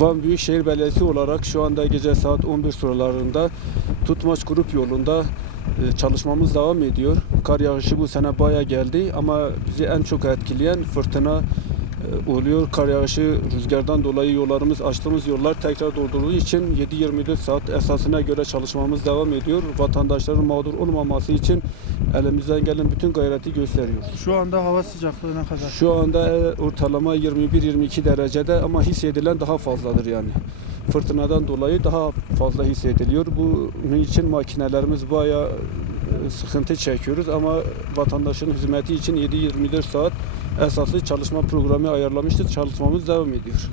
Van Büyükşehir Belediyesi olarak şu anda gece saat 11 sıralarında Tutmaç Grup yolunda e, çalışmamız devam ediyor. Kar yağışı bu sene baya geldi ama bizi en çok etkileyen fırtına oluyor. Kar yağışı rüzgardan dolayı yollarımız açtığımız yollar tekrar doldurduğu için 7-24 saat esasına göre çalışmamız devam ediyor. Vatandaşların mağdur olmaması için elimizden gelen bütün gayreti gösteriyoruz. Şu anda hava sıcaklığı ne kadar? Şu anda e, ortalama 21-22 derecede ama hissedilen daha fazladır yani. Fırtınadan dolayı daha fazla hissediliyor. Bunun için makinelerimiz bayağı e, sıkıntı çekiyoruz ama vatandaşın hizmeti için 7-24 saat esaslı çalışma programı ayarlamıştık. Çalışmamız devam ediyor.